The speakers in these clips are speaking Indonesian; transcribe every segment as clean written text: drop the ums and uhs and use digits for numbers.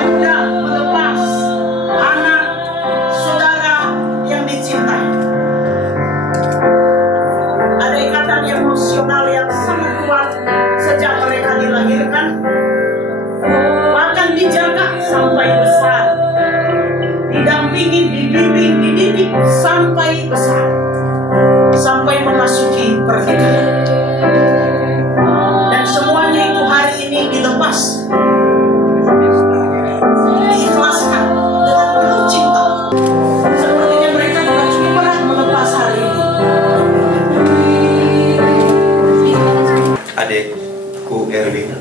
hendak melepas anak saudara yang dicintai. Ada ikatan emosional yang sangat kuat sejak mereka dilahirkan, bahkan dijaga sampai besar, didampingi, dibimbing, dididik sampai besar, sampai memasuki pernikahan. Dan semuanya itu hari ini dilepas, diikhlaskan dengan penuh cinta. Sepertinya mereka juga cukup berat melepas hari ini. Adikku Erwin,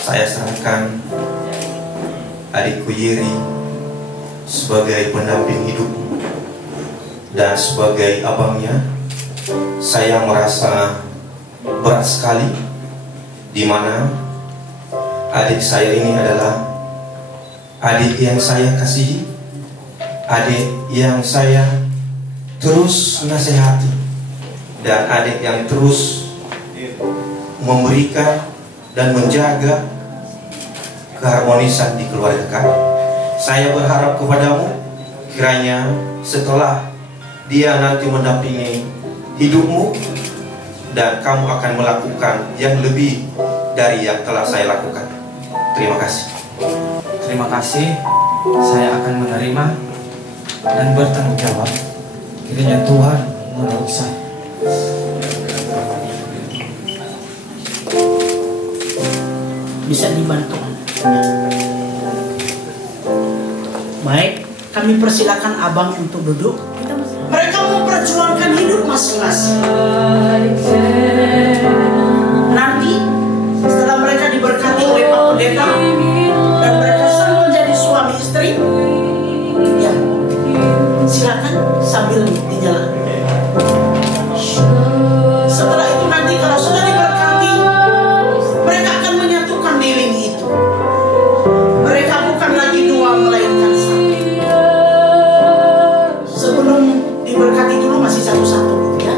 saya serahkan adikku Yeri sebagai pendamping hidupmu, dan sebagai abangnya saya merasa berat sekali, di mana adik saya ini adalah adik yang saya kasihi, adik yang saya terus nasihati, dan adik yang terus memberikan dan menjaga keharmonisan di keluarga kami. Saya berharap kepadamu, kiranya setelah dia nanti mendampingi hidupmu, dan kamu akan melakukan yang lebih dari yang telah saya lakukan. Terima kasih. Terima kasih. Saya akan menerima dan bertanggung jawab. Kiranya Tuhan menolong saya. Bisa dibantu. Baik, kami persilakan abang untuk duduk. Mereka memperjuangkan hidup masing-masing. Nanti setelah mereka diberkati oleh Pak Pendeta dan mereka sedang menjadi suami istri, ya silakan sambil dinyalakan. Setelah itu nanti kalau sudah diberkati, mereka akan menyatukan lilin itu. Mereka bukan lagi dua melainkan satu. Sebelum diberkati dulu masih satu-satu gitu ya.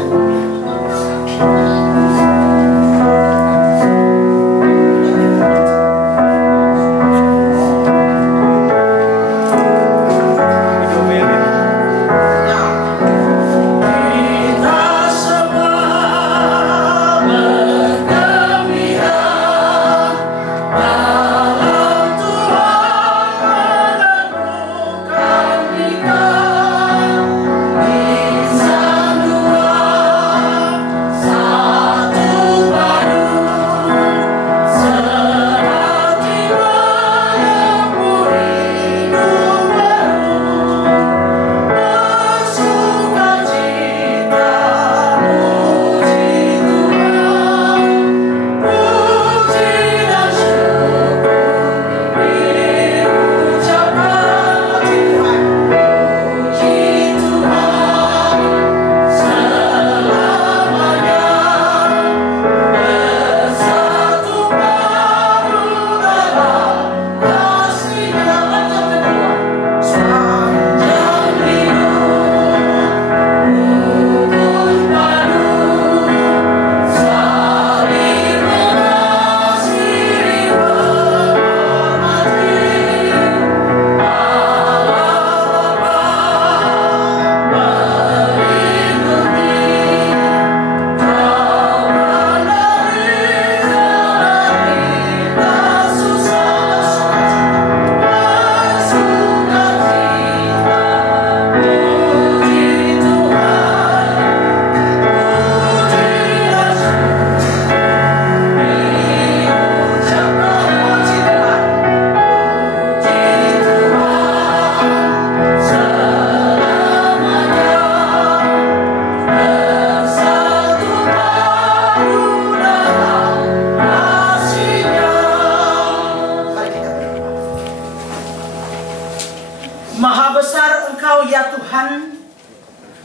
Maha besar Engkau ya Tuhan,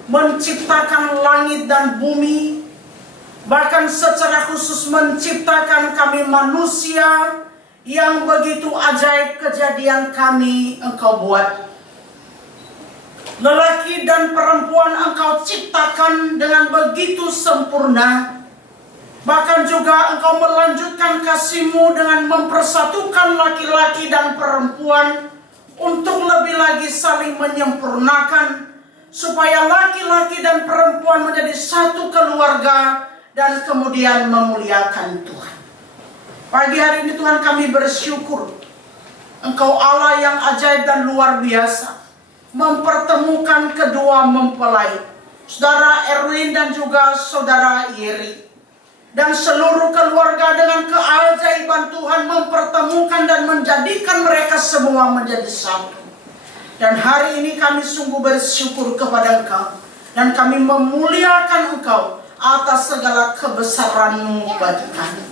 menciptakan langit dan bumi, bahkan secara khusus menciptakan kami manusia yang begitu ajaib kejadian kami Engkau buat. Lelaki dan perempuan Engkau ciptakan dengan begitu sempurna, Bahkan juga Engkau melanjutkan kasih-Mu dengan mempersatukan laki-laki dan perempuan untuk lebih lagi saling menyempurnakan, supaya laki-laki dan perempuan menjadi satu keluarga dan kemudian memuliakan Tuhan. Pagi hari ini Tuhan, kami bersyukur Engkau Allah yang ajaib dan luar biasa, mempertemukan kedua mempelai, Saudara Erwin dan juga Saudara Yeri, dan seluruh keluarga dengan keajaiban Tuhan mempertemukan dan menjadikan mereka semua menjadi satu. Dan hari ini kami sungguh bersyukur kepada Engkau, dan kami memuliakan Engkau atas segala kebesaran-Mu bagi kami.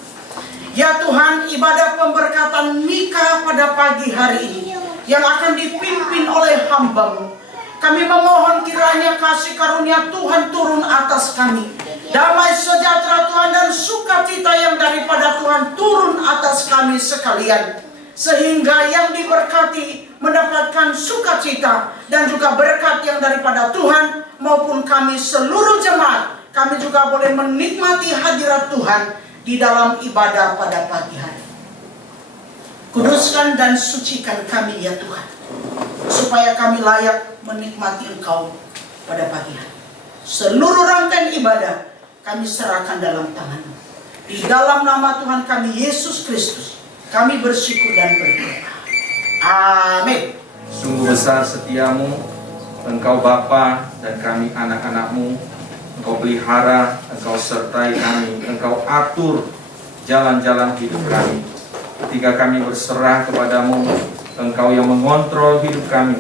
Ya Tuhan, ibadah pemberkatan Mika pada pagi hari ini yang akan dipimpin oleh hamba-Mu, kami memohon kiranya kasih karunia Tuhan turun atas kami. Damai sejahtera Tuhan dan sukacita yang daripada Tuhan turun atas kami sekalian, sehingga yang diberkati mendapatkan sukacita dan juga berkat yang daripada Tuhan, maupun kami seluruh jemaat, kami juga boleh menikmati hadirat Tuhan di dalam ibadah pada pagi hari. Kuduskan dan sucikan kami ya Tuhan, supaya kami layak menikmati Engkau pada pagi hari. Seluruh rangkaian ibadah kami serahkan dalam tangan-Mu. Di dalam nama Tuhan kami Yesus Kristus, kami bersyukur dan berdoa. Amin. Sungguh besar setiamu, Engkau Bapa, dan kami anak-anak-Mu. Engkau pelihara, Engkau sertai kami, Engkau atur jalan-jalan hidup kami. Ketika kami berserah kepadamu, Engkau yang mengontrol hidup kami,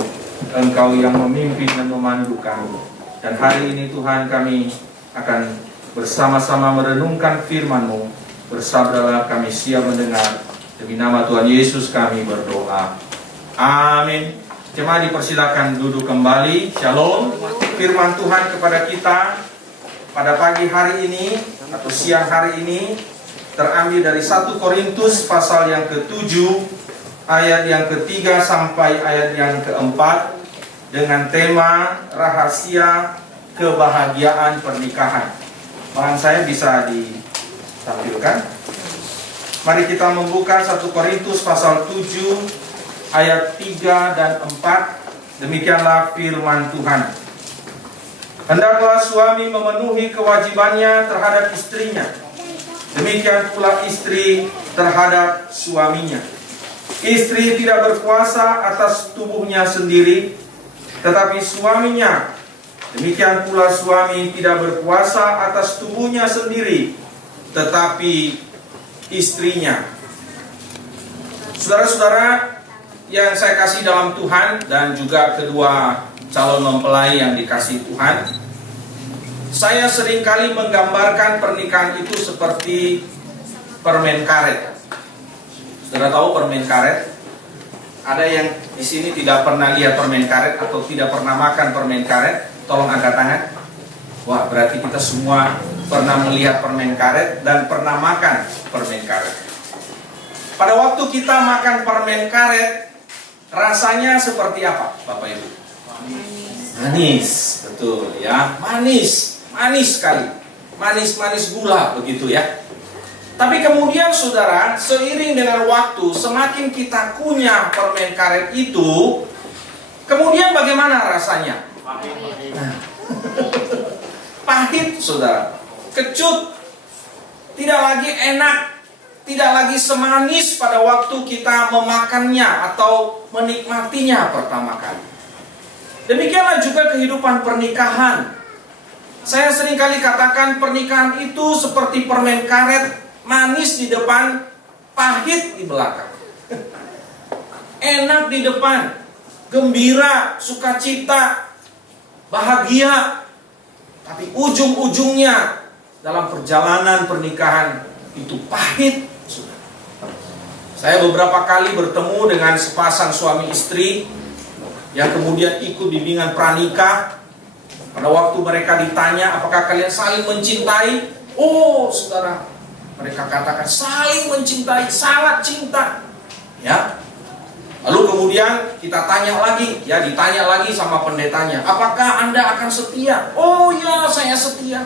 Engkau yang memimpin dan memandu kami. Dan hari ini Tuhan, kami akan bersama-sama merenungkan firman-Mu. Bersabdalah, kami siap mendengar. Demi nama Tuhan Yesus kami berdoa. Amin. Jemaat dipersilakan duduk kembali. Shalom. Firman Tuhan kepada kita pada pagi hari ini atau siang hari ini terambil dari 1 Korintus pasal yang ke-7 ayat yang ke-3 sampai ayat yang ke-4 dengan tema rahasia kebahagiaan pernikahan. Bahan saya bisa ditampilkan. Mari kita membuka 1 Korintus pasal 7 ayat 3 dan 4. Demikianlah firman Tuhan. Hendaklah suami memenuhi kewajibannya terhadap istrinya, demikian pula istri terhadap suaminya. Istri tidak berkuasa atas tubuhnya sendiri, tetapi suaminya. Demikian pula suami tidak berkuasa atas tubuhnya sendiri, tetapi istrinya. Saudara-saudara yang saya kasih dalam Tuhan, dan juga kedua calon mempelai yang dikasih Tuhan, saya seringkali menggambarkan pernikahan itu seperti permen karet. Saudara tahu permen karet? Ada yang di sini tidak pernah lihat permen karet atau tidak pernah makan permen karet? Tolong angkat tangan. Wah, berarti kita semua pernah melihat permen karet dan pernah makan permen karet. Pada waktu kita makan permen karet, rasanya seperti apa, Bapak Ibu? Manis, betul ya, manis sekali, manis gula begitu ya. Tapi kemudian saudara, seiring dengan waktu, semakin kita kunyah permen karet itu, kemudian bagaimana rasanya? Pahit saudara, kecut, tidak lagi enak, tidak lagi semanis pada waktu kita memakannya atau menikmatinya pertama kali. Demikianlah juga kehidupan pernikahan. Saya seringkali katakan pernikahan itu seperti permen karet, manis di depan, pahit di belakang. Enak di depan, gembira, sukacita, bahagia, tapi ujung-ujungnya dalam perjalanan pernikahan itu pahit. Saya beberapa kali bertemu dengan sepasang suami istri yang kemudian ikut bimbingan pranikah. Pada waktu mereka ditanya, apakah kalian saling mencintai? Oh, saudara, mereka katakan saling mencintai, sangat cinta. Ya. Lalu kemudian kita tanya lagi, ya ditanya lagi sama pendetanya, apakah Anda akan setia? Oh ya, saya setia.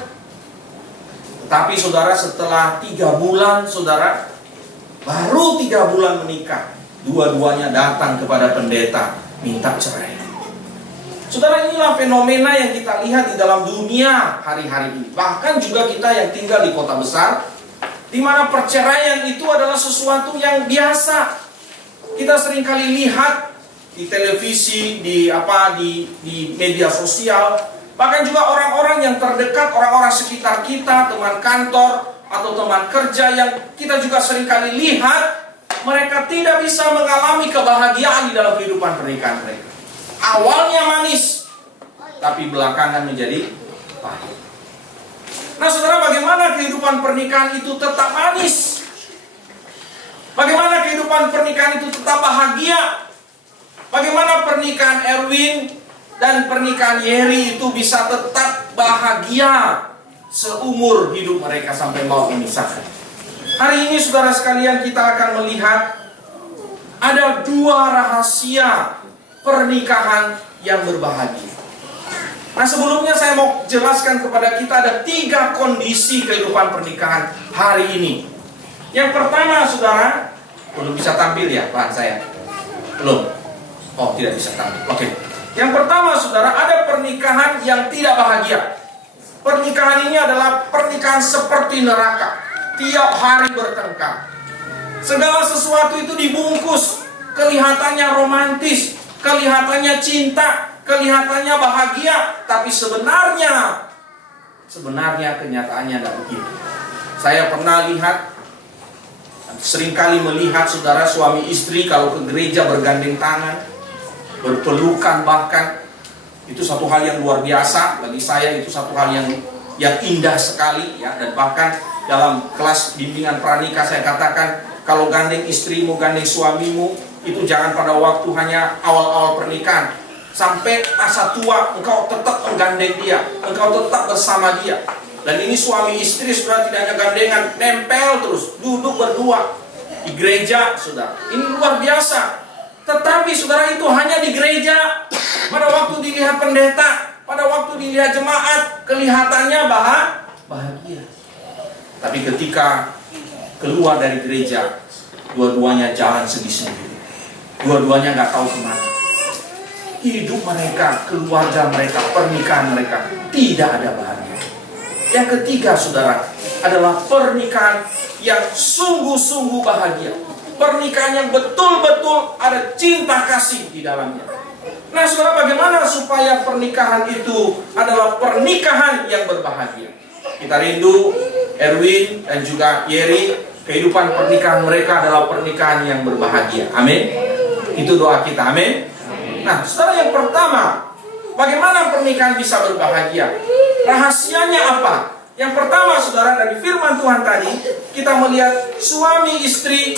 Tetapi saudara, setelah 3 bulan, saudara, baru 3 bulan menikah, dua-duanya datang kepada pendeta minta cerai. Saudara, inilah fenomena yang kita lihat di dalam dunia hari-hari ini. Bahkan juga kita yang tinggal di kota besar, di mana perceraian itu adalah sesuatu yang biasa. Kita seringkali lihat di televisi, di media sosial, bahkan juga orang-orang yang terdekat, orang-orang sekitar kita, teman kantor atau teman kerja yang kita juga seringkali lihat, mereka tidak bisa mengalami kebahagiaan di dalam kehidupan pernikahan mereka. Awalnya manis, tapi belakangan menjadi pahit. Nah saudara, bagaimana kehidupan pernikahan itu tetap manis? Bagaimana kehidupan pernikahan itu tetap bahagia? Bagaimana pernikahan Erwin dan pernikahan Yeri itu bisa tetap bahagia seumur hidup mereka sampai maut memisahkan? Hari ini saudara sekalian, kita akan melihat ada 2 rahasia pernikahan yang berbahagia. Nah sebelumnya saya mau jelaskan kepada kita ada 3 kondisi kehidupan pernikahan hari ini. Yang pertama saudara, belum bisa tampil ya bahan saya? Belum? Oh, tidak bisa tampil. Oke. Yang pertama saudara, ada pernikahan yang tidak bahagia. Pernikahan ini adalah pernikahan seperti neraka. Tiap hari bertengkar. Segala sesuatu itu dibungkus, kelihatannya romantis, kelihatannya cinta, kelihatannya bahagia, tapi sebenarnya kenyataannya tidak begitu. Saya pernah lihat, seringkali melihat saudara suami istri kalau ke gereja bergandeng tangan, berpelukan, bahkan itu satu hal yang luar biasa bagi saya. Itu satu hal yang indah sekali ya. Dan bahkan dalam kelas bimbingan pranikah saya katakan, kalau gandeng istrimu, gandeng suamimu, itu jangan pada waktu hanya awal-awal pernikahan. Sampai masa tua engkau tetap menggandeng dia, engkau tetap bersama dia. Dan ini suami istri sudah tidak hanya gandengan, nempel terus, duduk berdua di gereja, saudara. Ini luar biasa. Tetapi saudara, itu hanya di gereja. Pada waktu dilihat pendeta, pada waktu dilihat jemaat, kelihatannya bahagia. Tapi ketika keluar dari gereja, dua-duanya jalan sendiri-sendiri. Dua-duanya nggak tahu kemana. Hidup mereka, keluarga mereka, pernikahan mereka tidak ada bahagia. Yang ketiga saudara, adalah pernikahan yang sungguh-sungguh bahagia. Pernikahan yang betul-betul ada cinta kasih di dalamnya. Nah saudara, bagaimana supaya pernikahan itu adalah pernikahan yang berbahagia? Kita rindu Erwin dan juga Yeri, kehidupan pernikahan mereka adalah pernikahan yang berbahagia. Amin. Itu doa kita. Amin. Nah saudara, yang pertama, bagaimana pernikahan bisa berbahagia? Rahasianya apa? Yang pertama saudara, dari firman Tuhan tadi kita melihat suami istri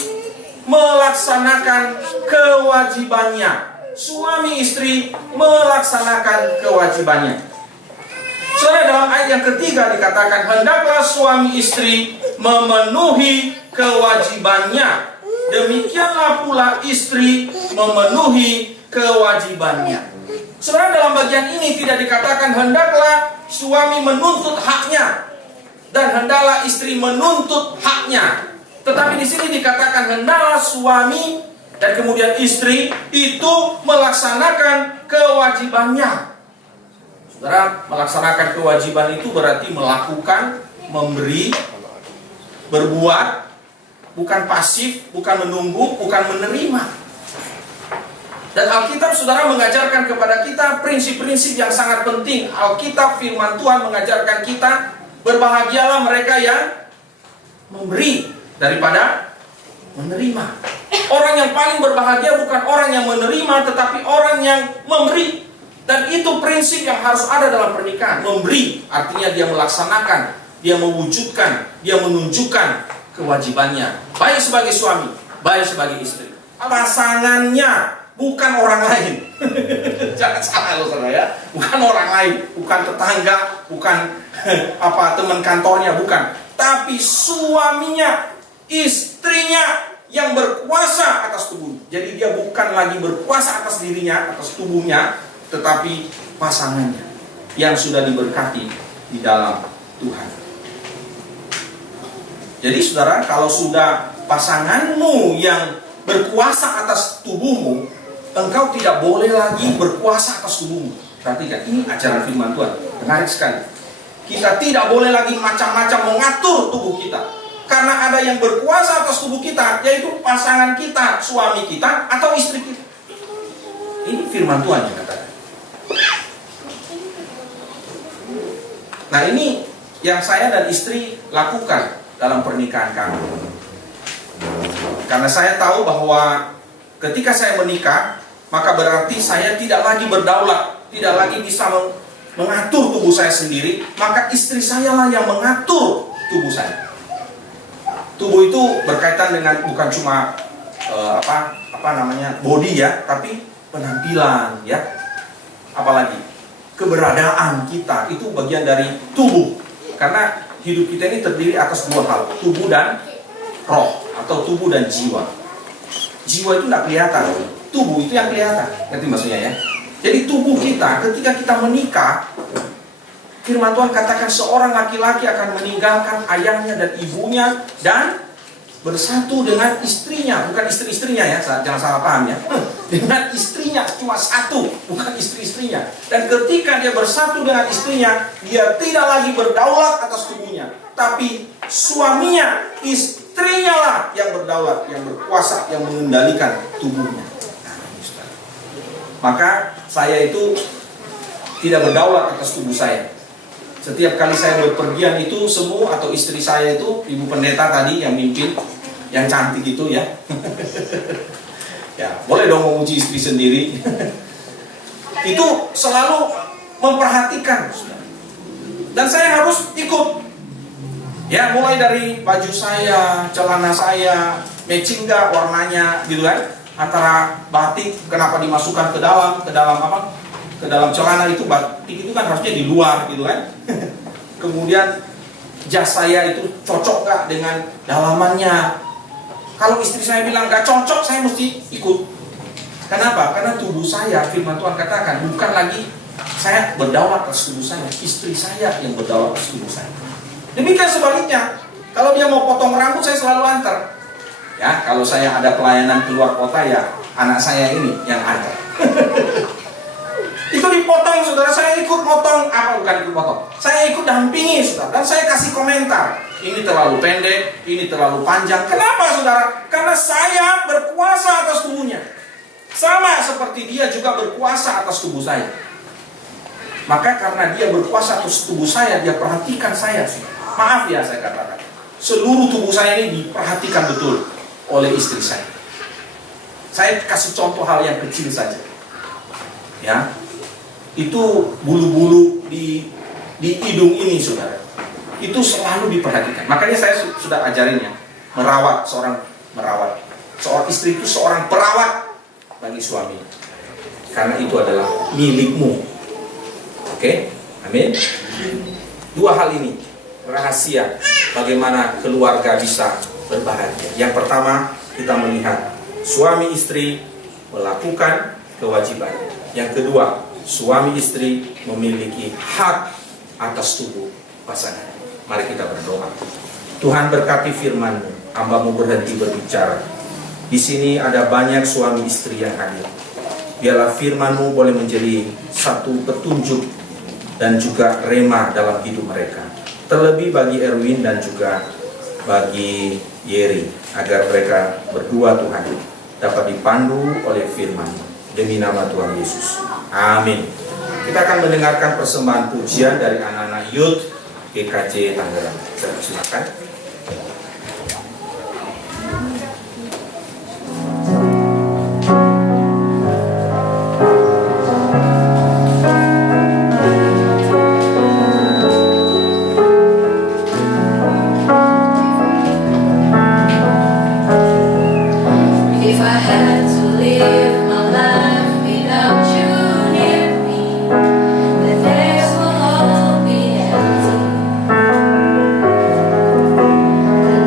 melaksanakan kewajibannya. Suami istri melaksanakan kewajibannya. Saudara, dalam ayat yang ketiga dikatakan, hendaklah suami istri memenuhi kewajibannya. Demikianlah pula istri memenuhi kewajibannya. Saudara, dalam bagian ini tidak dikatakan hendaklah suami menuntut haknya dan hendaklah istri menuntut haknya. Tetapi di sini dikatakan hendaklah suami dan kemudian istri itu melaksanakan kewajibannya. Saudara, melaksanakan kewajiban itu berarti melakukan, memberi, berbuat, bukan pasif, bukan menunggu, bukan menerima. Dan Alkitab saudara mengajarkan kepada kita prinsip-prinsip yang sangat penting. Alkitab firman Tuhan mengajarkan kita, berbahagialah mereka yang memberi daripada menerima. Orang yang paling berbahagia bukan orang yang menerima, tetapi orang yang memberi. Dan itu prinsip yang harus ada dalam pernikahan. Memberi artinya dia melaksanakan, dia mewujudkan, dia menunjukkan kewajibannya, baik sebagai suami, baik sebagai istri. Pasangannya, bukan orang lain. Jangan salah loh saudara ya. Bukan orang lain, bukan tetangga, bukan teman kantornya, bukan. Tapi suaminya, istrinya yang berkuasa atas tubuh. Jadi dia bukan lagi berkuasa atas dirinya, atas tubuhnya, tetapi pasangannya yang sudah diberkati di dalam Tuhan. Jadi saudara, kalau sudah pasanganmu yang berkuasa atas tubuhmu, engkau tidak boleh lagi berkuasa atas tubuhmu. Perhatikan, ini ajaran firman Tuhan, menarik sekali. Kita tidak boleh lagi macam-macam mengatur tubuh kita, karena ada yang berkuasa atas tubuh kita, yaitu pasangan kita, suami kita, atau istri kita. Ini firman Tuhan yang katakan. Nah, ini yang saya dan istri lakukan dalam pernikahan kami. Karena saya tahu bahwa ketika saya menikah, maka berarti saya tidak lagi berdaulat, tidak lagi bisa mengatur tubuh saya sendiri, maka istri saya lah yang mengatur tubuh saya. Tubuh itu berkaitan dengan bukan cuma body ya, tapi penampilan ya, apalagi keberadaan kita itu bagian dari tubuh. Karena hidup kita ini terdiri atas dua hal, tubuh dan roh, atau tubuh dan jiwa. Jiwa itu tidak kelihatan, tubuh itu yang kelihatan. Ngerti maksudnya ya? Jadi tubuh kita, ketika kita menikah, firman Tuhan katakan seorang laki-laki akan meninggalkan ayahnya dan ibunya dan bersatu dengan istrinya, bukan istri-istrinya ya, jangan salah paham ya. Dengan istrinya, cuma satu, bukan istri-istrinya. Dan ketika dia bersatu dengan istrinya, dia tidak lagi berdaulat atas tubuhnya, tapi suaminya, istrinya lah yang berdaulat, yang berkuasa, yang mengendalikan tubuhnya. Maka saya itu tidak berdaulat atas tubuh saya. Setiap kali saya berpergian itu semua, atau istri saya itu, ibu pendeta tadi yang mimpin, yang cantik itu ya. Ya, boleh dong memuji istri sendiri. Itu selalu memperhatikan. Dan saya harus ikut. Ya, mulai dari baju saya, celana saya, matching gak warnanya gitu kan. Antara batik, kenapa dimasukkan ke dalam apa? Ke dalam celana itu, batik itu kan harusnya di luar gitu kan. Kemudian jas saya itu cocok gak dengan dalamannya. Kalau istri saya bilang gak cocok, saya mesti ikut. Kenapa? Karena tubuh saya, firman Tuhan katakan, bukan lagi saya berdaulat atas tubuh saya, istri saya yang berdaulat atas tubuh saya. Demikian sebaliknya, kalau dia mau potong rambut, saya selalu antar. Ya, kalau saya ada pelayanan keluar kota, ya anak saya ini yang antar. Itu dipotong, saudara, saya ikut potong. Apa bukan ikut potong? Saya ikut dampingi, saudara. Dan saya kasih komentar. Ini terlalu pendek, ini terlalu panjang. Kenapa, saudara? Karena saya berkuasa atas tubuhnya. Sama seperti dia juga berkuasa atas tubuh saya. Maka karena dia berkuasa atas tubuh saya, dia perhatikan saya. Maaf ya saya katakan. Seluruh tubuh saya ini diperhatikan betul oleh istri saya. Saya kasih contoh hal yang kecil saja. Ya. Itu bulu-bulu di hidung ini, saudara, itu selalu diperhatikan. Makanya saya sudah ajarin ya, merawat. Seorang istri itu seorang perawat bagi suami, karena itu adalah milikmu. Oke? Amin. Dua hal ini rahasia bagaimana keluarga bisa berbahagia. Yang pertama, kita melihat suami istri melakukan kewajibannya. Yang kedua, suami istri memiliki hak atas tubuh pasangan. Mari kita berdoa. Tuhan, berkati firman-Mu, hamba-Mu berhenti berbicara. Di sini ada banyak suami istri yang hadir. Biarlah firman-Mu boleh menjadi satu petunjuk dan juga rema dalam hidup mereka. Terlebih bagi Erwin dan juga bagi Yeri, agar mereka berdua, Tuhan, dapat dipandu oleh firman-Mu. Demi nama Tuhan Yesus. Amin. Kita akan mendengarkan persembahan pujian dari anak-anak Youth GKJ Tangerang. Saya persilakan. The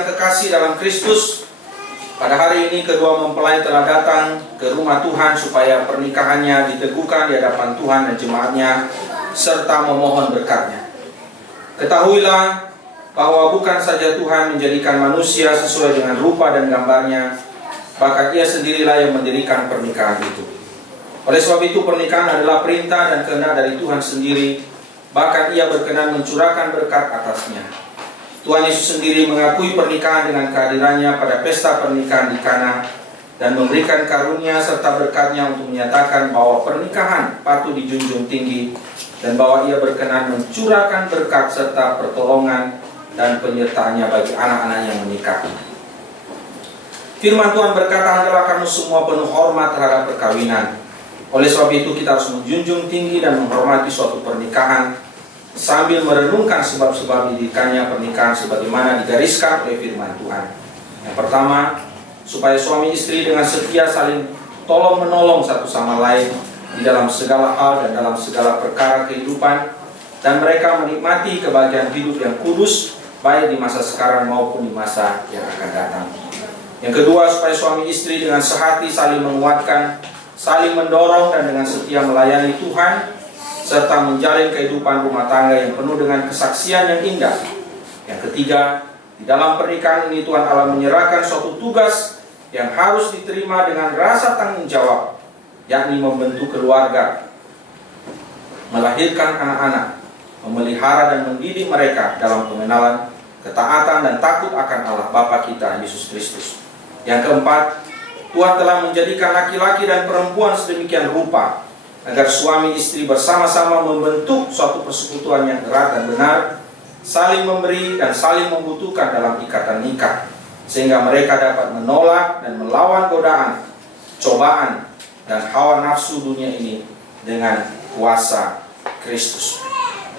yang kekasih dalam Kristus, pada hari ini kedua mempelai telah datang ke rumah Tuhan supaya pernikahannya diteguhkan di hadapan Tuhan dan jemaatnya, serta memohon berkat-Nya. Ketahuilah bahwa bukan saja Tuhan menjadikan manusia sesuai dengan rupa dan gambar-Nya, bahkan Ia sendirilah yang mendirikan pernikahan itu. Oleh sebab itu pernikahan adalah perintah dan kehendak dari Tuhan sendiri, bahkan Ia berkenan mencurahkan berkat atasnya. Tuhan Yesus sendiri mengakui pernikahan dengan kehadirannya pada pesta pernikahan di Kana dan memberikan karunia serta berkat-Nya untuk menyatakan bahwa pernikahan patut dijunjung tinggi dan bahwa Ia berkenan mencurahkan berkat serta pertolongan dan penyertaannya bagi anak-anak yang menikah. Firman Tuhan berkata, "Hendaklah kamu semua penuh hormat terhadap perkawinan." Oleh sebab itu kita harus menjunjung tinggi dan menghormati suatu pernikahan sambil merenungkan sebab-sebab didikannya pernikahan sebagaimana digariskan oleh firman Tuhan. Yang pertama, supaya suami istri dengan setia saling tolong-menolong satu sama lain di dalam segala hal dan dalam segala perkara kehidupan, dan mereka menikmati kebahagiaan hidup yang kudus baik di masa sekarang maupun di masa yang akan datang. Yang kedua, supaya suami istri dengan sehati saling menguatkan, saling mendorong dan dengan setia melayani Tuhan, serta menjalin kehidupan rumah tangga yang penuh dengan kesaksian yang indah. Yang ketiga, di dalam pernikahan ini Tuhan Allah menyerahkan suatu tugas yang harus diterima dengan rasa tanggung jawab, yakni membentuk keluarga, melahirkan anak-anak, memelihara dan mendidik mereka dalam pengenalan, ketaatan dan takut akan Allah Bapa kita Yesus Kristus. Yang keempat, Tuhan telah menjadikan laki-laki dan perempuan sedemikian rupa agar suami istri bersama-sama membentuk suatu persekutuan yang erat dan benar, saling memberi dan saling membutuhkan dalam ikatan nikah, sehingga mereka dapat menolak dan melawan godaan, cobaan, dan hawa nafsu dunia ini dengan kuasa Kristus.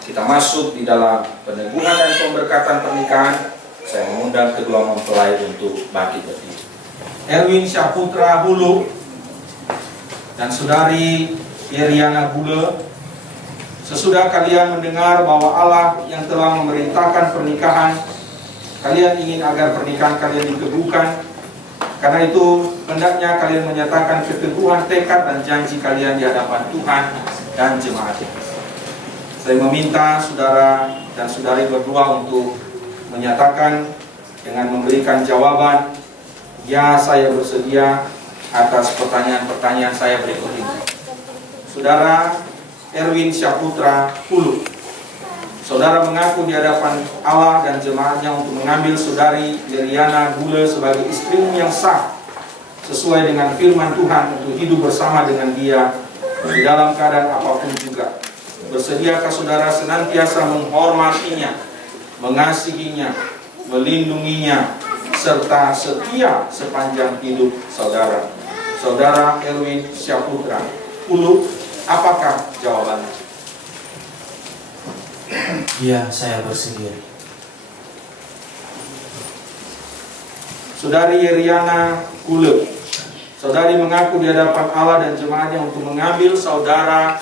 Kita masuk di dalam peneguhan dan pemberkatan pernikahan. Saya mengundang kedua mempelai untuk bangkit berdiri. Erwin Syaputra Hulu dan saudari Iriana Gule, sesudah kalian mendengar bahwa Allah yang telah memerintahkan pernikahan, kalian ingin agar pernikahan kalian diteguhkan. Karena itu hendaknya kalian menyatakan keteguhan tekad dan janji kalian di hadapan Tuhan dan jemaatnya. Saya meminta saudara dan saudari berdua untuk menyatakan dengan memberikan jawaban, "Ya, saya bersedia," atas pertanyaan-pertanyaan saya berikut ini. Saudara Erwin Syaputra Hulu, saudara mengaku di hadapan Allah dan jemaatnya untuk mengambil saudari Iriana Gule sebagai istrimu yang sah, sesuai dengan firman Tuhan, untuk hidup bersama dengan dia di dalam keadaan apapun juga. Bersediakah saudara senantiasa menghormatinya, mengasihinya, melindunginya, serta setia sepanjang hidup saudara? Saudara Erwin Syaputra Hulu, apakah jawabannya? Iya, saya bersedia. Saudari Iriana Gule, saudari mengaku di hadapan Allah dan jemaatnya untuk mengambil saudara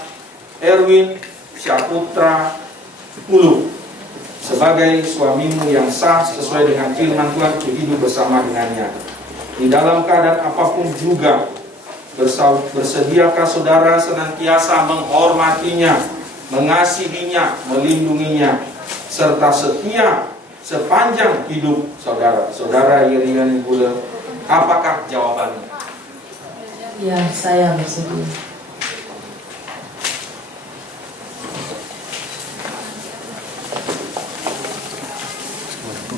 Erwin Syaputra Hulu sebagai suamimu yang sah, sesuai dengan firman Tuhan, untuk hidup bersama dengannya di dalam keadaan apapun juga. Bersediakah saudara senantiasa menghormatinya, mengasihinya, melindunginya, serta setia sepanjang hidup saudara? Saudara Iriana Gule, apakah jawabannya? Ya, saya bersedia.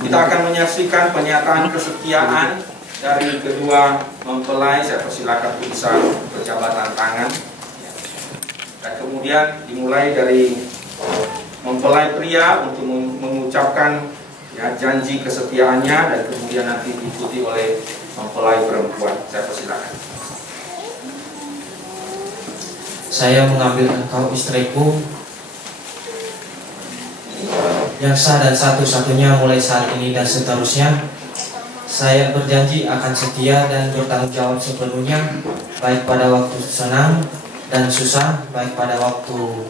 Kita akan menyaksikan pernyataan kesetiaan dari kedua mempelai. Saya persilakan bisa perjabatan tangan. Dan kemudian dimulai dari mempelai pria untuk mengucapkan janji kesetiaannya, dan kemudian nanti diikuti oleh mempelai perempuan. Saya persilakan. Saya mengambil engkau istriku yang sah dan satu-satunya mulai saat ini dan seterusnya. Saya berjanji akan setia dan bertanggung jawab sepenuhnya, baik pada waktu senang dan susah, baik pada waktu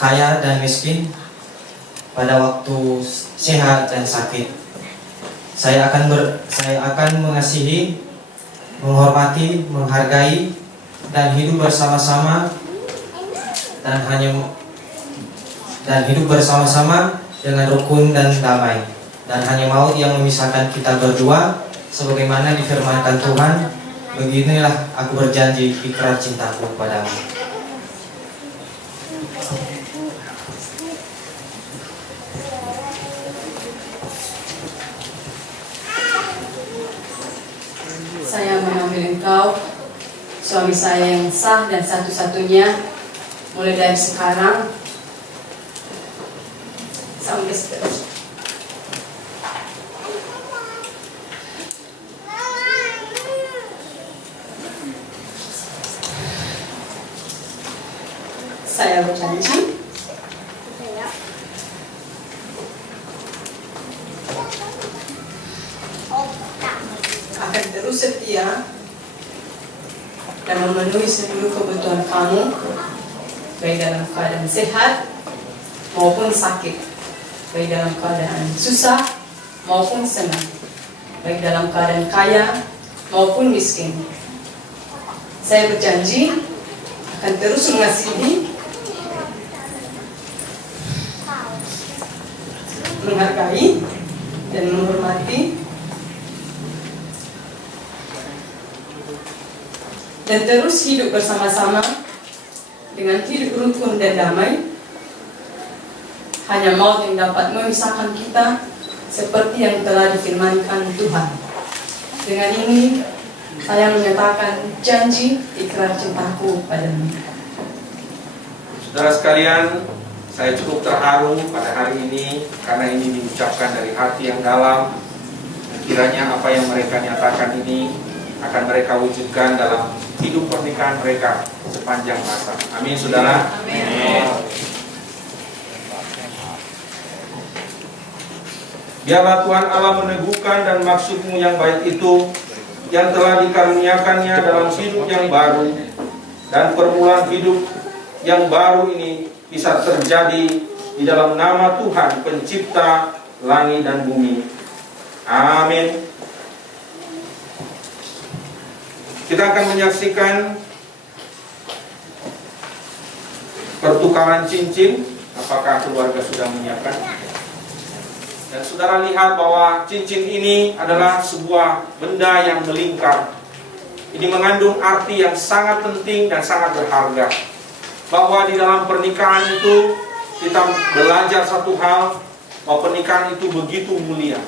kaya dan miskin, pada waktu sehat dan sakit. Saya akan mengasihi, menghormati, menghargai, dan hidup bersama-sama dengan rukun dan damai, dan hanya maut yang memisahkan kita berdua, sebagaimana difirmankan Tuhan. Beginilah aku berjanji, ikrar cintaku padamu. Saya mengambil engkau, suami saya yang sah dan satu-satunya, mulai dari sekarang sampai seterusnya. Saya berjanji akan terus setia dan memenuhi seluruh kebutuhan kamu, baik dalam keadaan sehat maupun sakit, baik dalam keadaan susah maupun senang, baik dalam keadaan kaya maupun miskin. Saya berjanji akan terus mengasihi, menghargai, dan menghormati, dan terus hidup bersama-sama dengan hidup rukun dan damai. Hanya maut yang dapat memisahkan kita, seperti yang telah difirmankan Tuhan. Dengan ini saya menyatakan janji ikrar cintaku padamu. Saudara sekalian, saya cukup terharu pada hari ini karena ini diucapkan dari hati yang dalam. Kiranya apa yang mereka nyatakan ini akan mereka wujudkan dalam hidup pernikahan mereka sepanjang masa. Amin, saudara. Amin. Biarlah Tuhan Allah meneguhkan dan maksud-Mu yang baik itu yang telah dikaruniakannya dalam hidup yang baru, dan permulaan hidup yang baru ini bisa terjadi di dalam nama Tuhan Pencipta langit dan bumi. Amin. Kita akan menyaksikan pertukaran cincin. Apakah keluarga sudah menyiapkan? Dan saudara lihat bahwa cincin ini adalah sebuah benda yang melingkar. Ini mengandung arti yang sangat penting dan sangat berharga. Bahwa di dalam pernikahan itu kita belajar satu hal, bahwa pernikahan itu begitu mulia.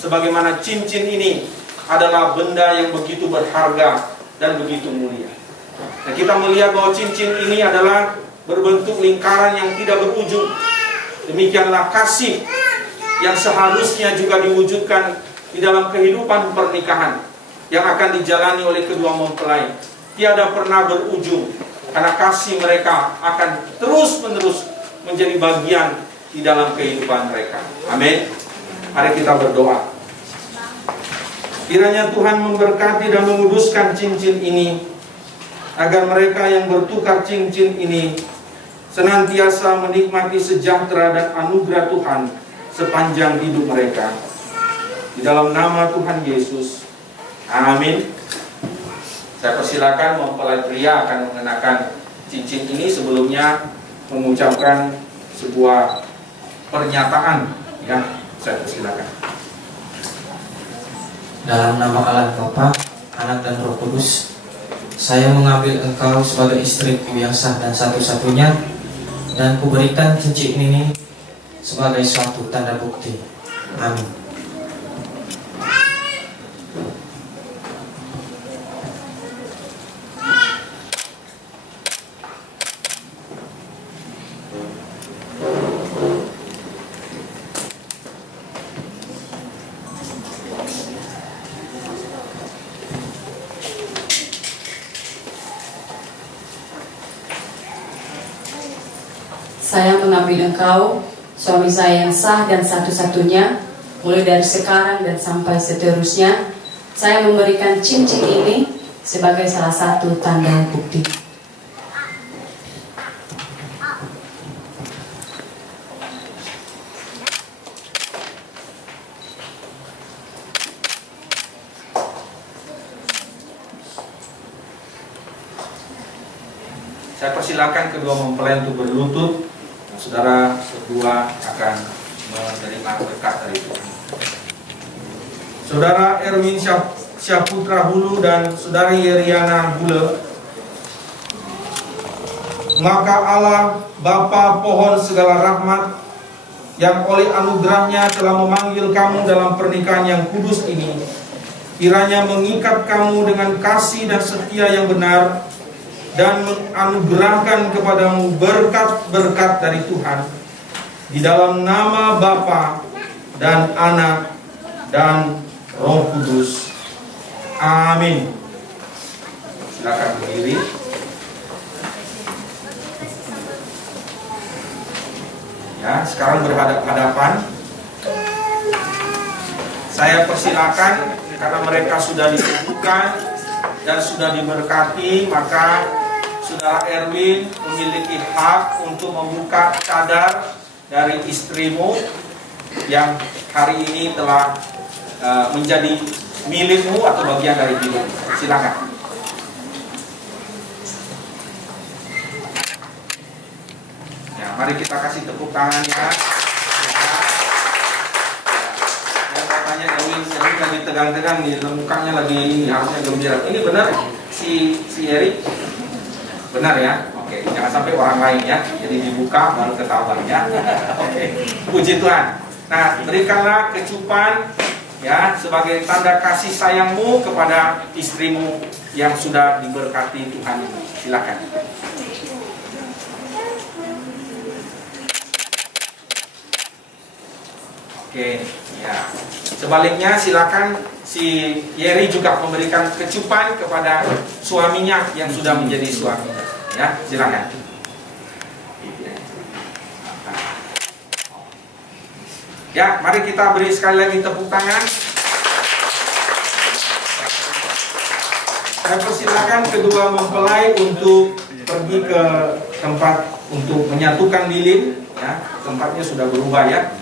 Sebagaimana cincin ini adalah benda yang begitu berharga dan begitu mulia. Nah, kita melihat bahwa cincin ini adalah berbentuk lingkaran yang tidak berujung. Demikianlah kasih yang seharusnya juga diwujudkan di dalam kehidupan pernikahan yang akan dijalani oleh kedua mempelai. Tiada pernah berujung, karena kasih mereka akan terus-menerus menjadi bagian di dalam kehidupan mereka. Amin. Mari kita berdoa. Kiranya Tuhan memberkati dan menguduskan cincin ini, agar mereka yang bertukar cincin ini senantiasa menikmati sejahtera dan anugerah Tuhan sepanjang hidup mereka. Di dalam nama Tuhan Yesus. Amin. Saya persilakan mempelai pria akan mengenakan cincin ini, sebelumnya mengucapkan sebuah pernyataan. Ya, saya persilakan. Dalam nama Allah Bapa, Anak dan Roh Kudus, saya mengambil engkau sebagai istriku yang sah dan satu-satunya, dan kuberikan cincin ini sebagai suatu tanda bukti. Amin. Saya mengambil engkau, suami saya yang sah dan satu-satunya, mulai dari sekarang dan sampai seterusnya. Saya memberikan cincin ini sebagai salah satu tanda bukti. Saya persilakan kedua mempelai untuk berlutut. Dan saudara berdua akan menerima berkat dari Tuhan. Saudara Erwin Syahputra Hulu dan saudari Yeriana Bule, maka Allah Bapa pohon segala rahmat yang oleh anugerahnya telah memanggil kamu dalam pernikahan yang kudus ini, kiranya mengikat kamu dengan kasih dan setia yang benar dan menganugerahkan kepadamu berkat-berkat dari Tuhan di dalam nama Bapa dan Anak dan Roh Kudus. Amin. Silakan berdiri. Ya, sekarang berhadap-hadapan. Saya persilakan, karena mereka sudah disebutkan dan sudah diberkati, maka saudara Erwin memiliki hak untuk membuka cadar dari istrimu yang hari ini telah menjadi milikmu atau bagian dari hidupmu. Silakan. Mari kita kasih tepuk tangannya. Saya tanya Erwin lagi tegang-tegang nih, mukanya lagi ini, harusnya gembira. Ini benar si Eri? Benar ya? Oke, jangan sampai orang lain ya. Jadi dibuka baru ketahuan ya. Oke, puji Tuhan. Nah, berikanlah kecupan ya sebagai tanda kasih sayangmu kepada istrimu yang sudah diberkati Tuhan ini. Silakan. Oke, ya. Sebaliknya silakan si Yeri juga memberikan kecupan kepada suaminya yang sudah menjadi suami. Ya, silakan. Ya, mari kita beri sekali lagi tepuk tangan. Saya persilakan kedua mempelai untuk pergi ke tempat untuk menyatukan lilin. Ya, tempatnya sudah berubah ya.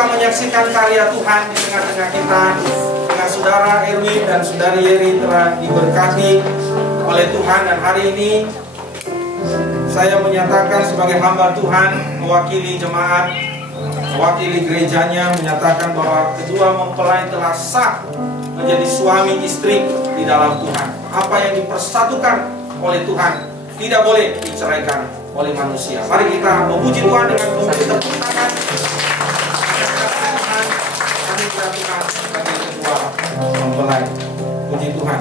Menyaksikan karya Tuhan di tengah-tengah kita dengan saudara Erwin dan saudari Yeri telah diberkati oleh Tuhan, dan hari ini saya menyatakan sebagai hamba Tuhan mewakili jemaat, mewakili gerejanya, menyatakan bahwa kedua mempelai telah sah menjadi suami istri di dalam Tuhan. Apa yang dipersatukan oleh Tuhan tidak boleh diceraikan oleh manusia. Mari kita memuji Tuhan dengan memberi tepuk tangan. Tuhan sebagai kedua mempelai. Puji Tuhan.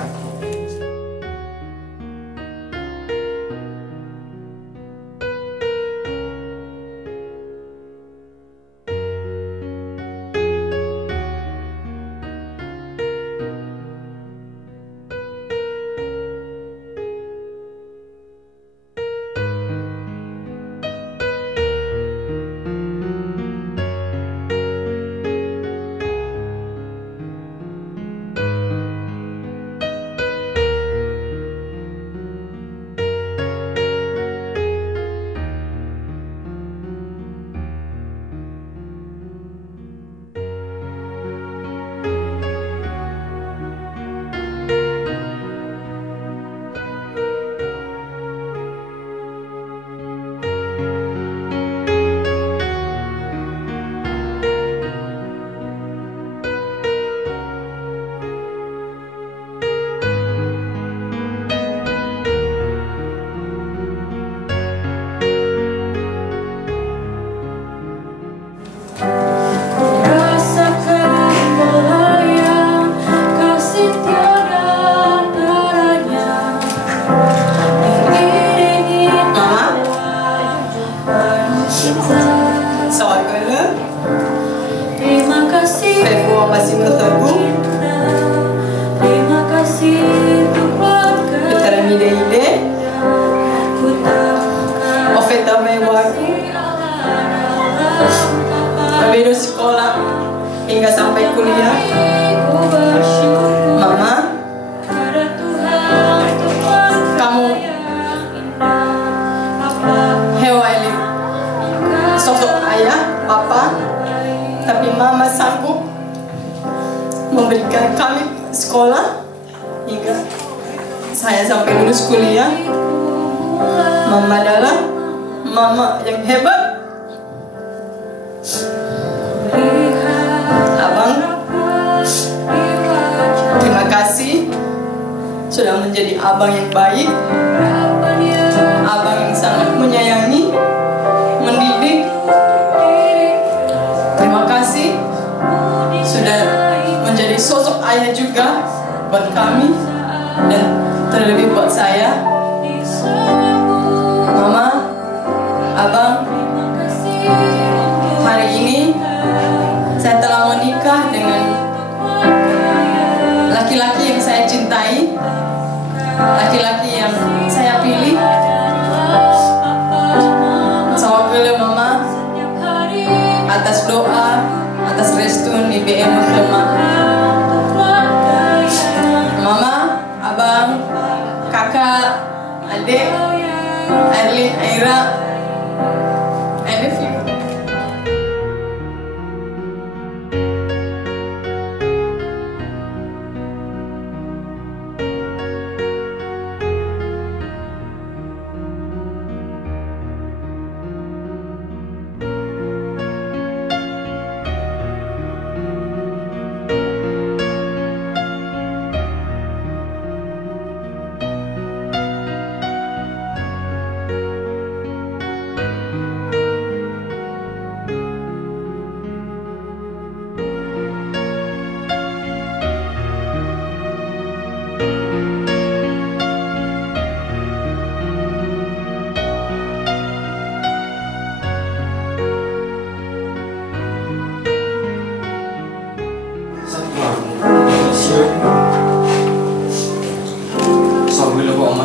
kuliah. Mama, kamu hewa ini sosok ayah, papa, tapi mama sanggup memberikan kami sekolah hingga saya sampai lulus kuliah. Mama adalah mama yang hebat. Abang, terima kasih sudah menjadi abang yang baik, abang yang sangat menyayangi, mendidik. Terima kasih sudah menjadi sosok ayah juga buat kami dan terlebih buat saya. Mama, abang, hari ini saya telah menikah dengan laki-laki yang saya cintai, laki-laki yang saya pilih. Sawakele mama, atas doa, atas restu di BM Demak. Mama, abang, kakak, adik, Erlin, Aira, I love you.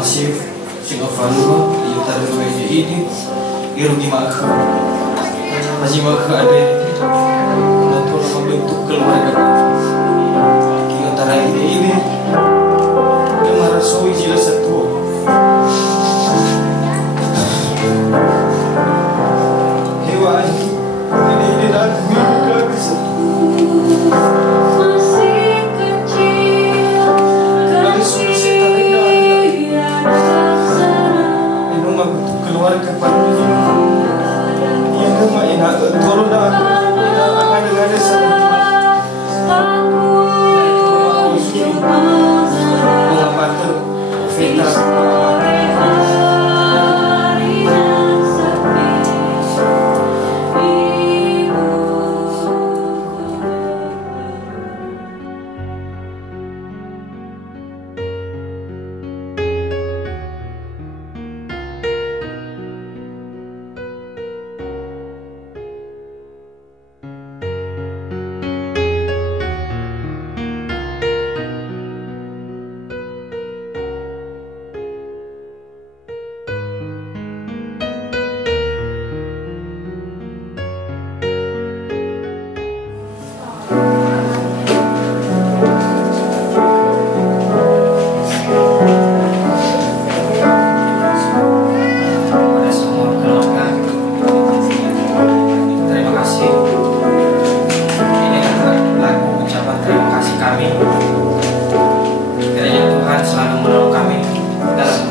masif sing avalua yung taruh meja ini irugi maka masih maka ada nato na membentuk keluarga kita antara ini yang merasui jelas satu hewan ini dah milik bisa keluarga paling yang rumah ini turun dah ada sama mengapa fitnah atas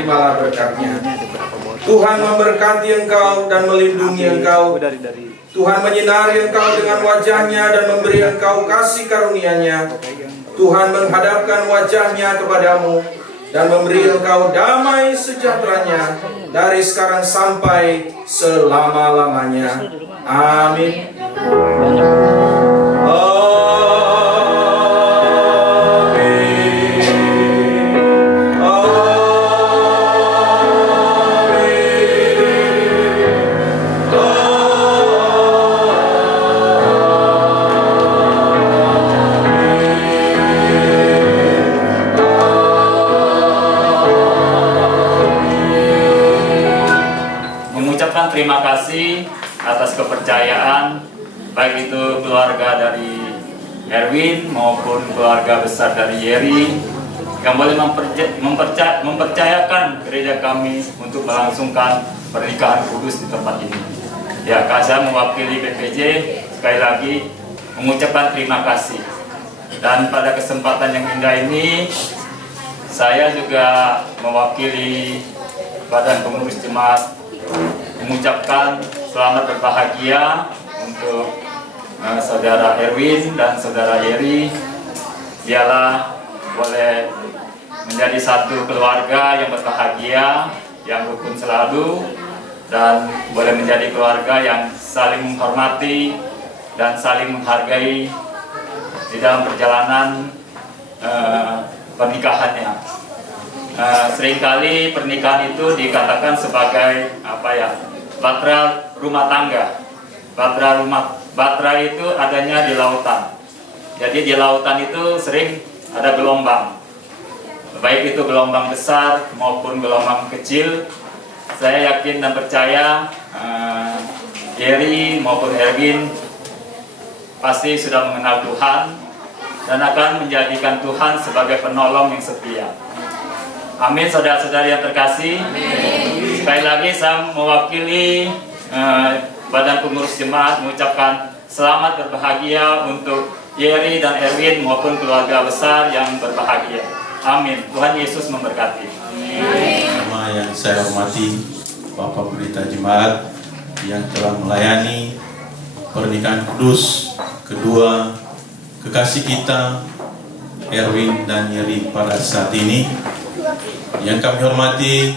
terimalah berkat-Nya. Tuhan memberkati engkau dan melindungi engkau. Tuhan menyinari engkau dengan wajah-Nya dan memberi engkau kasih karunia-Nya. Tuhan menghadapkan wajah-Nya kepadamu dan memberi engkau damai sejahtera-Nya dari sekarang sampai selama-lamanya. Amin. Terima kasih atas kepercayaan, baik itu keluarga dari Erwin maupun keluarga besar dari Yeri yang boleh mempercayakan gereja kami untuk melangsungkan pernikahan kudus di tempat ini. Ya, saya mewakili BPJ sekali lagi mengucapkan terima kasih. Dan pada kesempatan yang indah ini, saya juga mewakili Badan Pengurus Jemaat mengucapkan selamat berbahagia untuk saudara Erwin dan saudara Yeri. Biarlah boleh menjadi satu keluarga yang berbahagia, yang rukun selalu, dan boleh menjadi keluarga yang saling menghormati dan saling menghargai di dalam perjalanan pernikahannya. Seringkali pernikahan itu dikatakan sebagai batra rumah tangga. Batra itu adanya di lautan. Jadi di lautan itu sering ada gelombang, baik itu gelombang besar maupun gelombang kecil. Saya yakin dan percaya Yeri maupun Erwin pasti sudah mengenal Tuhan dan akan menjadikan Tuhan sebagai penolong yang setia. Amin, saudara-saudari yang terkasih. Amin. Sekali lagi saya mewakili Badan Pengurus Jemaat mengucapkan selamat berbahagia untuk Yeri dan Erwin maupun keluarga besar yang berbahagia. Amin. Tuhan Yesus memberkati. Amin. Sama yang saya hormati Bapak Pendeta Jemaat yang telah melayani pernikahan kudus kedua kekasih kita Erwin dan Yeri pada saat ini. Yang kami hormati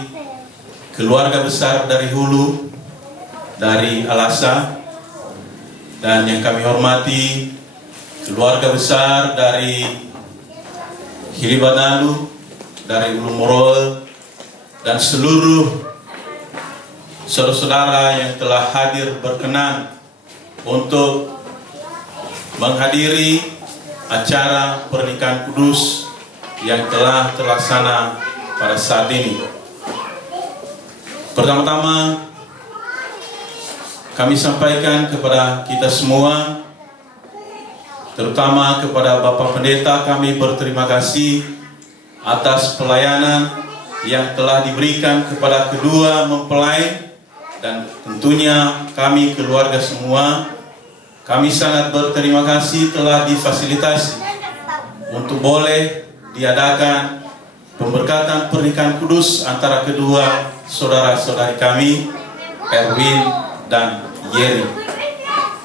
keluarga besar dari Hulu, dari Alasa, dan yang kami hormati keluarga besar dari Hilibanalu, dari Ulu Moroe, dan seluruh saudara-saudara yang telah hadir berkenan untuk menghadiri acara pernikahan kudus yang telah terlaksana pada saat ini. Pertama-tama kami sampaikan kepada kita semua, terutama kepada Bapak Pendeta, kami berterima kasih atas pelayanan yang telah diberikan kepada kedua mempelai, dan tentunya kami keluarga semua, kami sangat berterima kasih telah difasilitasi untuk boleh diadakan pemberkatan pernikahan kudus antara kedua saudara-saudari kami, Erwin dan Yeri.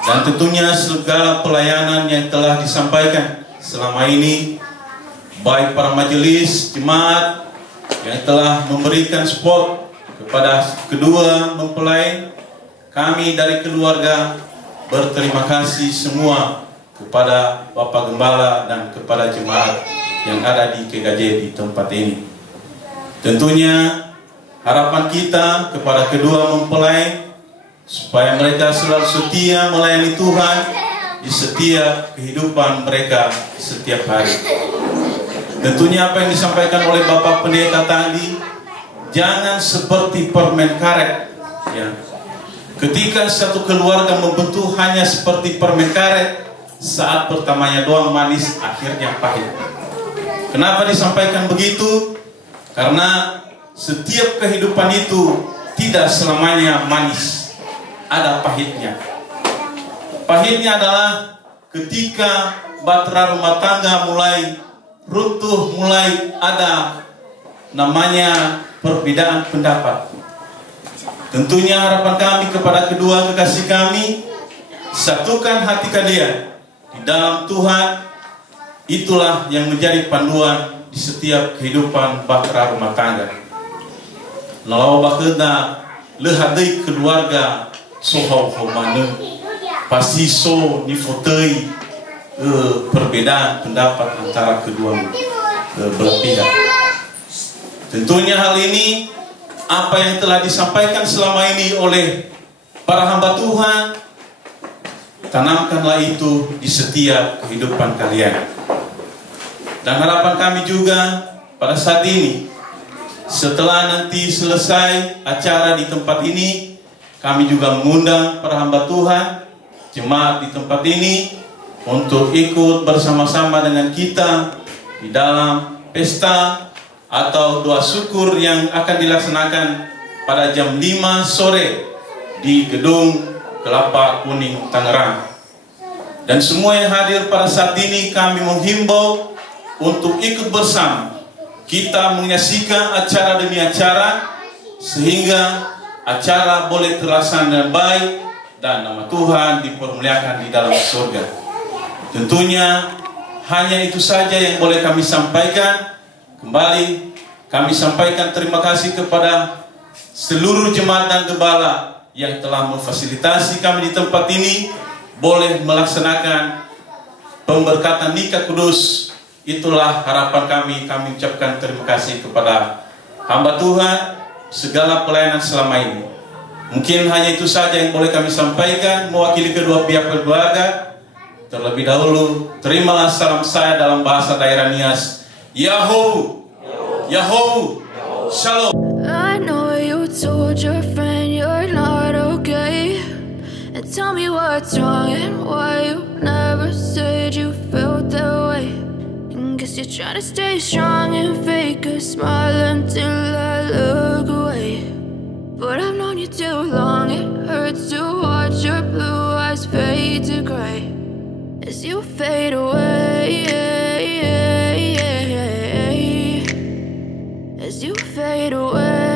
Dan tentunya segala pelayanan yang telah disampaikan selama ini, baik para majelis jemaat yang telah memberikan support kepada kedua mempelai, kami dari keluarga berterima kasih semua kepada Bapak Gembala dan kepada jemaat yang ada di KKJ di tempat ini. Tentunya harapan kita kepada kedua mempelai supaya mereka selalu setia melayani Tuhan di setiap kehidupan mereka setiap hari. Tentunya apa yang disampaikan oleh Bapak Pendeta tadi, jangan seperti permen karet, ya. Ketika satu keluarga membentuk hanya seperti permen karet, saat pertamanya doang manis, akhirnya pahit. Kenapa disampaikan begitu? Karena setiap kehidupan itu tidak selamanya manis, ada pahitnya. Pahitnya adalah ketika bahtera rumah tangga mulai runtuh, mulai ada namanya perbedaan pendapat. Tentunya harapan kami kepada kedua kekasih kami, satukan hati kalian di dalam Tuhan. Itulah yang menjadi panduan di setiap kehidupan bahtera rumah tangga. Lalu bakena lehadai keluarga sohau mana pasti so nifotei perbedaan pendapat antara kedua belah pihak. Tentunya hal ini apa yang telah disampaikan selama ini oleh para hamba Tuhan, tanamkanlah itu di setiap kehidupan kalian. Dan harapan kami juga pada saat ini, setelah nanti selesai acara di tempat ini, kami juga mengundang para hamba Tuhan, jemaat di tempat ini, untuk ikut bersama-sama dengan kita di dalam pesta atau doa syukur yang akan dilaksanakan pada jam 5 sore di Gedung Kelapa Kuning, Tangerang. Dan semua yang hadir pada saat ini kami menghimbau untuk ikut bersama kita menyaksikan acara demi acara, sehingga acara boleh terlaksana dengan baik dan nama Tuhan dipermuliakan di dalam surga. Tentunya hanya itu saja yang boleh kami sampaikan. Kembali kami sampaikan terima kasih kepada seluruh jemaat dan gembala yang telah memfasilitasi kami di tempat ini boleh melaksanakan pemberkatan nikah kudus. Itulah harapan kami. Kami ucapkan terima kasih kepada hamba Tuhan segala pelayanan selama ini. Mungkin hanya itu saja yang boleh kami sampaikan mewakili kedua pihak keluarga. Terlebih dahulu, terimalah salam saya dalam bahasa daerah Nias. Yahoo, Yahoo, Shalom. I know you told your friend you're not okay, and tell me what's wrong and why you never said you felt that way. And guess you're trying to stay strong and fake a smile until I look away. But I've known you too long, it hurts to watch your blue eyes fade to gray as you fade away, as you fade away.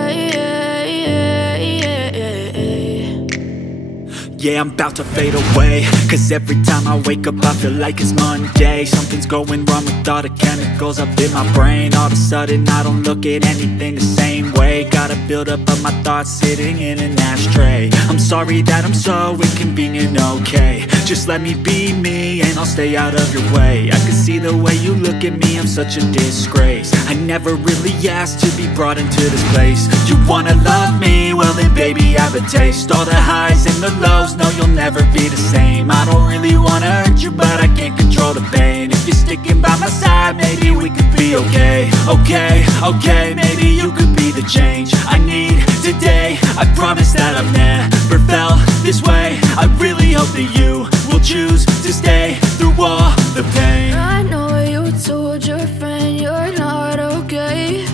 Yeah, I'm about to fade away, cause every time I wake up I feel like it's Monday. Something's going wrong with all the chemicals up in my brain. All of a sudden I don't look at anything the same way. Gotta build up of my thoughts sitting in an ashtray. I'm sorry that I'm so inconvenient, okay. Just let me be me and I'll stay out of your way. I can see the way you look at me, I'm such a disgrace. I never really asked to be brought into this place. You wanna love me? Well then baby have a taste. All the highs and the lows, no you'll never be the same. I don't really wanna hurt you but I can't control the pain. If you're sticking by my side, maybe we could be okay. Okay, okay, maybe you could be the change I need today. I promise that I've never felt this way. I really hope that you will choose to stay through all the pain. I know you told your friend you're not okay,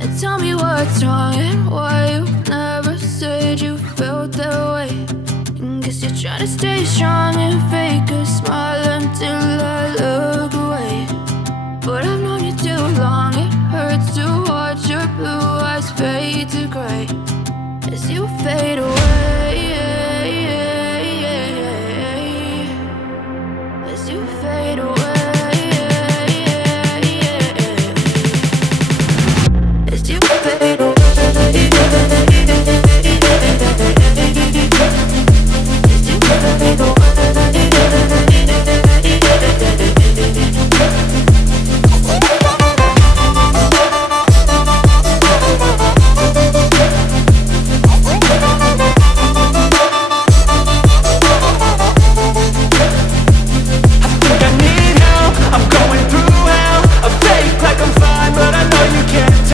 and tell me what's wrong and why you never said you felt that way. And guess you're trying to stay strong and fake a smile until I look away. But I've known you too long, it hurts to watch your blue eyes fade to gray as you fade away.